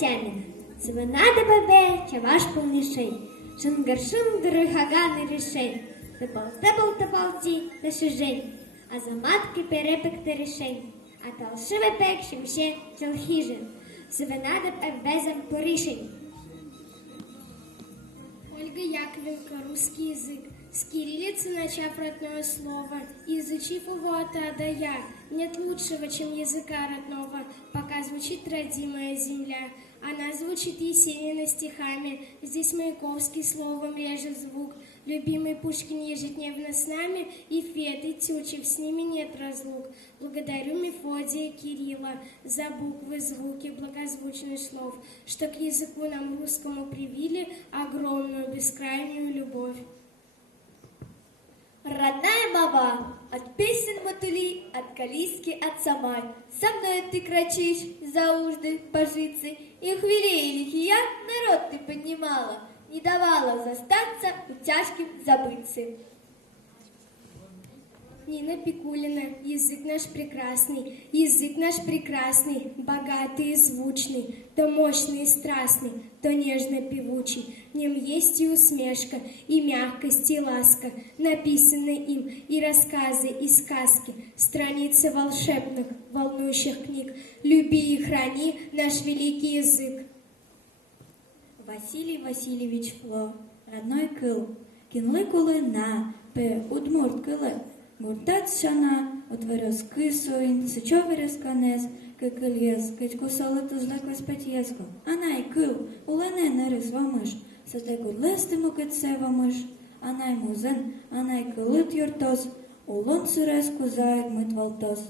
тяне. Свина да бабе, чаваш полнишей. Шангаршундр хаганы решей. Тапал-тапал-тапалти да шижень. А за матки перепек та решень. А талшиве пек шимше челхижен. Свина да обвезем поришень. Ольга Яковлевна, русский язык. С кириллицы начав родное слово, изучив его от А до Я, нет лучшего, чем языка родного, пока звучит родимая земля. Она звучит Есенина стихами, здесь Маяковский словом режет звук. Любимый Пушкин ежедневно с нами, и Фет, и Тютчев, с ними нет разлук. Благодарю Мефодия Кирилла за буквы, звуки, благозвучных слов, что к языку нам русскому привили огромную бескрайнюю любовь. Родная баба, от песен матули, от калиски, от самай. Со мной ты кричишь за ужды пожицы, и в хвиле лихия народ ты поднимала, не давала застаться у тяжким забыться. Нина Пикулина, язык наш прекрасный, богатый и звучный, то мощный и страстный, то нежно-певучий. В нем есть и усмешка, и мягкость, и ласка, написаны им и рассказы, и сказки, страницы волшебных, волнующих книг. Люби и храни наш великий язык. Василий Васильевич Фло, родной кыл, кинли коли на, пе удмурт кылы. Гуртац шана, отверез кисоин, сычоверез канес, кыкыльез, кычкусалы тузлаквес петьезко. Анай кыл, улане нерез вамыш, саде гурлестему кытсе вамыш. Анай музен, анай кылыт юртос, улон сырез кузаек мыт валтос.